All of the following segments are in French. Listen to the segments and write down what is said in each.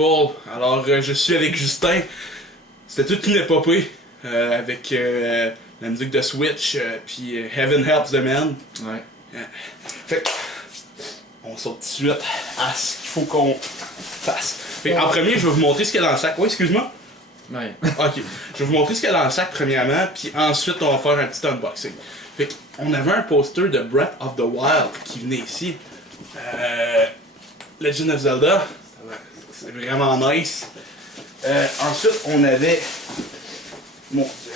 people. Alors, je suis avec Justin. C'était toute une épopée avec la musique de Switch, puis Heaven Helps the Man. Ouais. Fait que, on saute tout de suite à ce qu'il faut qu'on fasse. Fait en premier, je vais vous montrer ce qu'il y a dans le sac. Oui, excuse-moi. Ouais. Ok. Je vais vous montrer ce qu'il y a dans le sac premièrement, puis ensuite on va faire un petit unboxing. Fait qu'on avait un poster de Breath of the Wild qui venait ici. Legend of Zelda. C'est vraiment nice. Ensuite, on avait... Mon Dieu.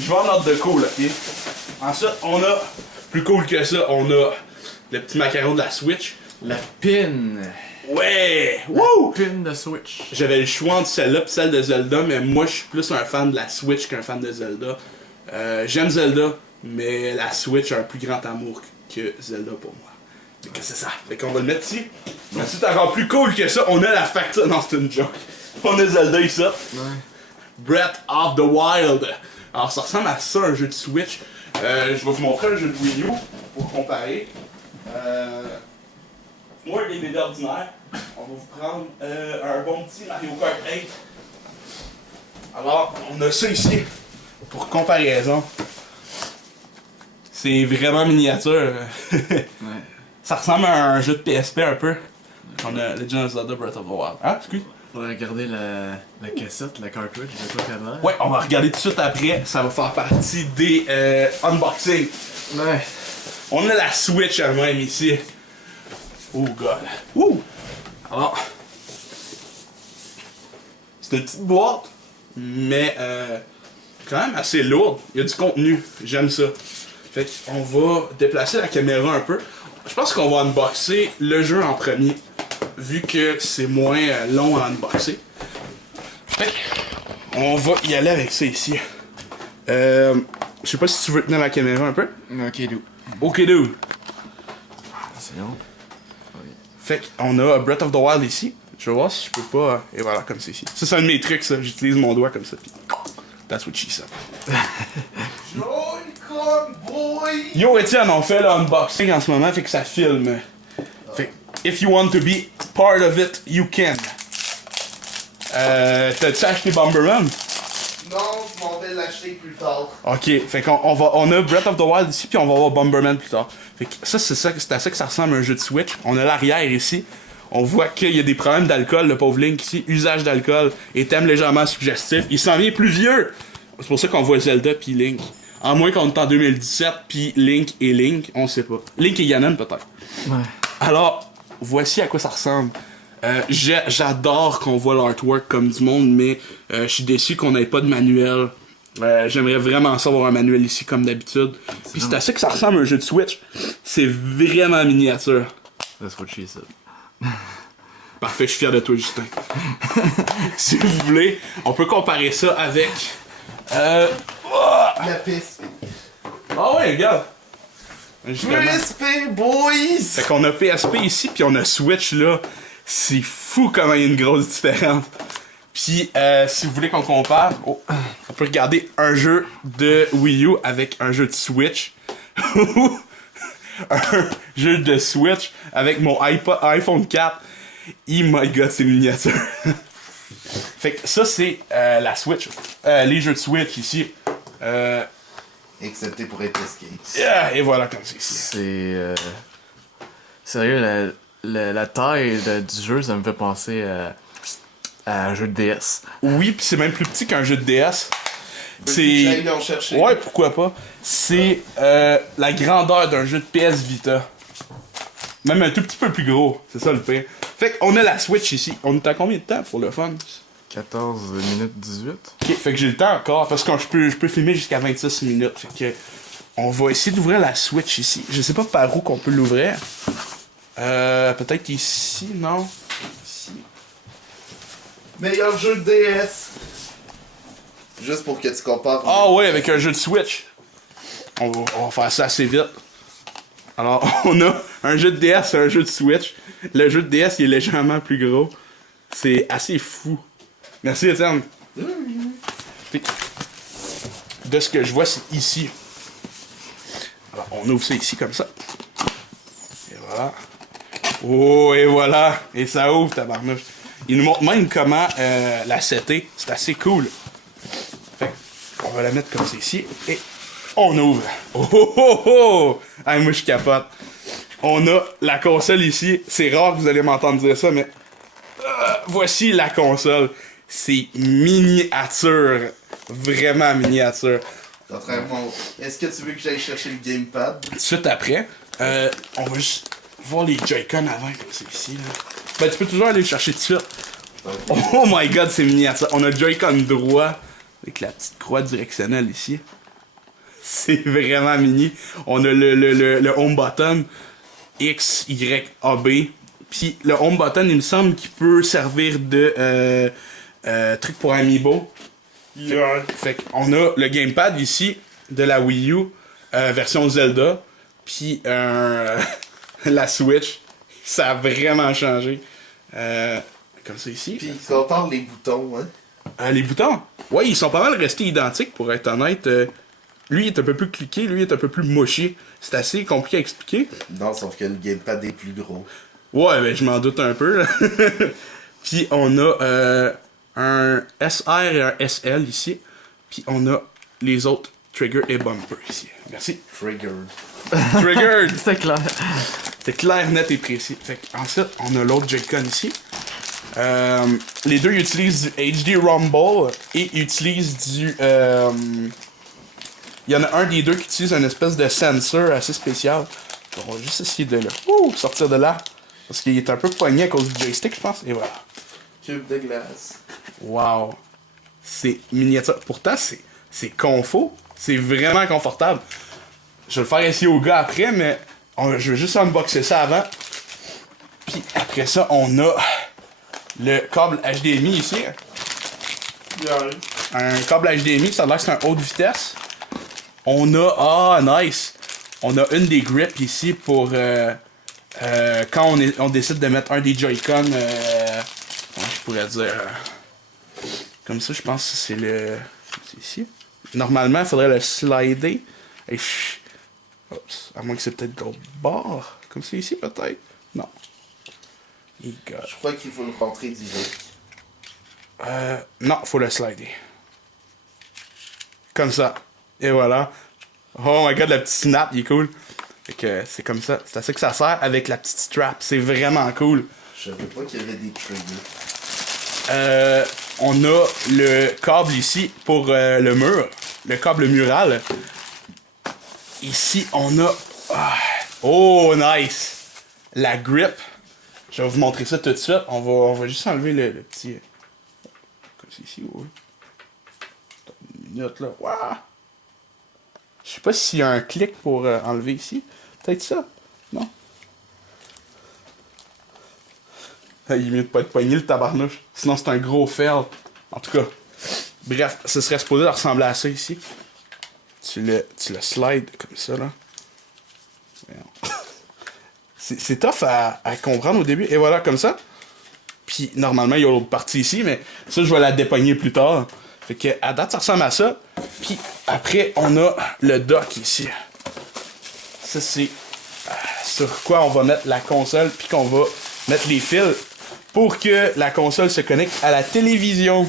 Je vais en ordre de cool, ok? Ensuite, on a... Plus cool que ça, on a le petit macaron de la Switch. La pin. Ouais! Wouh! Pin de Switch. J'avais le choix entre celle-là et celle de Zelda, mais moi je suis plus un fan de la Switch qu'un fan de Zelda. J'aime Zelda, mais la Switch a un plus grand amour que Zelda pour moi. Fait que c'est ça. Fait qu'on va le mettre ici. Ensuite, encore plus cool que ça, on a la facture. Non, c'est une joke. On a Zelda ici. Ouais. Breath of the Wild. Alors ça ressemble à ça, un jeu de Switch. Je vais vous montrer un jeu de Wii U pour comparer. Moi, un DVD ordinaire. On va vous prendre un bon petit Mario Kart 8. Alors, on a ça ici pour comparaison. C'est vraiment miniature. Ouais. Ça ressemble à un jeu de PSP un peu. On a Legend of Zelda Breath of the Wild. Ah, excuse. Faudrait regarder la cassette, la cartridge, de quoi qu'elle a l'air. Ouais, on va regarder tout de suite après. Ça va faire partie des unboxing. Ouais. On a la Switch elle-même ici. Oh god. Ouh! Alors, c'est une petite boîte, mais quand même assez lourde. Il y a du contenu. J'aime ça. Fait qu'on va déplacer la caméra un peu. Je pense qu'on va unboxer le jeu en premier, vu que c'est moins long à unboxer. Fait qu'on va y aller avec ça ici. Je sais pas si tu veux tenir la caméra un peu. Ok, do. Ok, dude. C'est long. Fait qu'on a Breath of the Wild ici. Je vais voir si je peux pas... Et voilà, comme c'est ici. Ça, c'est un de mes trucs, ça. J'utilise mon doigt comme ça, pis... That's what she said. Joy-Con boy! Yo, Étienne, on fait l'unboxing en ce moment, fait que ça filme. Fait if you want to be part of it, you can. T'as-tu acheté Bomberman? Non, je m'en vais l'acheter plus tard. Ok, fait on a Breath of the Wild ici, puis on va avoir Bomberman plus tard. Fait que ça, c'est à ça que ça ressemble à un jeu de Switch. On a l'arrière ici. On voit qu'il y a des problèmes d'alcool, le pauvre Link ici. Usage d'alcool et thème légèrement suggestif. Il s'en vient plus vieux! C'est pour ça qu'on voit Zelda puis Link. À moins qu'on est en 2017, puis Link et Link, on sait pas. Link et Ganon peut-être. Ouais. Alors, voici à quoi ça ressemble. J'adore qu'on voit l'artwork comme du monde, mais je suis déçu qu'on n'ait pas de manuel. J'aimerais vraiment ça avoir un manuel ici comme d'habitude. Puis c'est à ça que ça ressemble à un jeu de Switch. C'est vraiment miniature. That's what she said. Parfait, je suis fier de toi, Justin. Si vous voulez, on peut comparer ça avec... La PSP. Ah ouais, regarde. Justement. PSP boys! Fait qu'on a PSP ici, puis on a Switch là. C'est fou comment il y a une grosse différence. Puis, si vous voulez qu'on compare, on peut regarder un jeu de Wii U avec un jeu de Switch. Un jeu de Switch avec mon iPhone 4. Oh my god, c'est miniature. Fait que ça, c'est la Switch. Les jeux de Switch ici. Excepté pour Epic Games. Yeah, et voilà comme c'est ici. C'est. Sérieux, la taille du jeu, ça me fait penser à un jeu de DS. Oui, puis c'est même plus petit qu'un jeu de DS. C'est... J'aille en chercher. Ouais, pourquoi pas. C'est la grandeur d'un jeu de PS Vita. Même un tout petit peu plus gros. C'est ça le pire. Fait qu'on a la Switch ici. On est à combien de temps pour le fun? 14 minutes 18. Ok, fait que j'ai le temps encore. Parce que je peux filmer jusqu'à 26 minutes. Fait que on va essayer d'ouvrir la Switch ici. Je sais pas par où qu'on peut l'ouvrir. Peut-être ici, non? Ici. Meilleur jeu de DS. Juste pour que tu compares. Ah ouais, avec un jeu de Switch. On va faire ça assez vite. Alors, on a un jeu de DS et un jeu de Switch. Le jeu de DS, il est légèrement plus gros. C'est assez fou. Merci, Étienne. Puis, de ce que je vois, c'est ici. Alors, on ouvre ça ici, comme ça. Et voilà. Oh, et voilà. Et ça ouvre, tabarnouche. Il nous montre même comment la setter. C'est assez cool. Fait on va la mettre comme c'est ici. Et on ouvre. Oh oh oh oh! Ah, moi je capote. On a la console ici. C'est rare que vous allez m'entendre dire ça, mais voici la console. C'est miniature. Vraiment miniature. Contrairement. Est-ce que tu veux que j'aille chercher le gamepad? Tout de suite après, on va juste voir les Joy-Con avant, comme c'est ici. Là. Ben, tu peux toujours aller le chercher tout de suite. Oh my god, c'est miniature. On a Joy-Con droit avec la petite croix directionnelle ici. C'est vraiment mini. On a le home button X, Y, A, B. Puis le home button, il me semble qu'il peut servir de truc pour Amiibo. Yeah. Fait qu'on a le gamepad ici de la Wii U version Zelda. Puis la Switch. Ça a vraiment changé. Comme ça ici. Puis quand on parle des boutons, hein? Les boutons? Ouais, ils sont pas mal restés identiques pour être honnête. Lui il est un peu plus cliqué, lui il est un peu plus moché. C'est assez compliqué à expliquer. Non, sauf que le gamepad est plus gros. Ouais, ben je m'en doute un peu. Puis on a un SR et un SL ici. Puis on a les autres trigger et bumper ici. Merci. Triggered. Triggered! C'est clair. C'est clair, net et précis. Fait ensuite, on a l'autre Joy-Con ici. Les deux utilisent du HD Rumble et utilisent du... Il y en a un des deux qui utilise une espèce de sensor assez spécial. On va juste essayer de sortir de là. Parce qu'il est un peu poigné à cause du joystick, je pense. Et voilà. Cube de glace. Wow. C'est miniature. Pourtant, c'est confort. C'est vraiment confortable. Je vais le faire essayer au gars après, mais je vais juste unboxer ça avant. Puis après ça, on a le câble HDMI ici. Yeah. Un câble HDMI, ça a l'air que c'est un haute vitesse. On a... Ah, nice! On a une des grips ici pour... quand on décide de mettre un des Joy-Con... comment je pourrais dire... comme ça, je pense que c'est le... C'est ici. Normalement, il faudrait le slider. Et oups, à moins que c'est peut-être l'autre bord. Comme c'est ici, peut-être. Non. Je crois qu'il faut le rentrer direct. Non, faut le slider. Comme ça. Et voilà. Oh my god, le petit snap, il est cool. Fait que c'est comme ça. C'est à ça que ça sert avec la petite strap. C'est vraiment cool. Je savais pas qu'il y avait des triggers. On a le câble ici pour le mur. Le câble mural. Ici, on a... Oh, nice! La grip. Je vais vous montrer ça tout de suite. On va juste enlever le petit... Comme c'est ici, ouais. Une minute, là. Waouh! Je sais pas s'il y a un clic pour enlever ici. Peut-être ça? Non? Il est mieux de pas être poigné, le tabarnouche. Sinon, c'est un gros fail. En tout cas. Bref, ce serait supposé ressembler à ça ici. Tu le slides comme ça, là. C'est tough à comprendre au début. Et voilà, comme ça. Puis, normalement, il y a l'autre partie ici, mais ça, je vais la dépogner plus tard. Fait que, à date, ça ressemble à ça. Puis, après, on a le dock ici. Ça, c'est sur quoi on va mettre la console, puis qu'on va mettre les fils pour que la console se connecte à la télévision.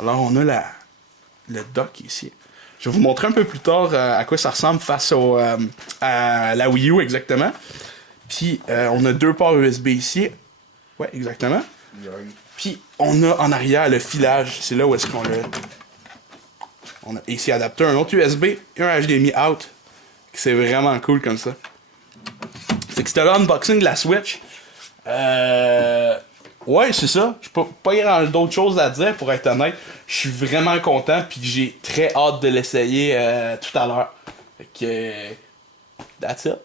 Alors, on a le dock ici. Je vais vous montrer un peu plus tard à quoi ça ressemble face à la Wii U exactement. Puis on a deux ports USB ici. Ouais, exactement. Puis on a en arrière le filage. C'est là où est-ce qu'on l'a. On a ici adapteur, un autre USB et un HDMI out. C'est vraiment cool comme ça. Fait que c'était l'unboxing de la Switch. Ouais, c'est ça. Je peux pas y avoir d'autres choses à dire pour être honnête. Je suis vraiment content puis j'ai très hâte de l'essayer tout à l'heure. Fait que that's it.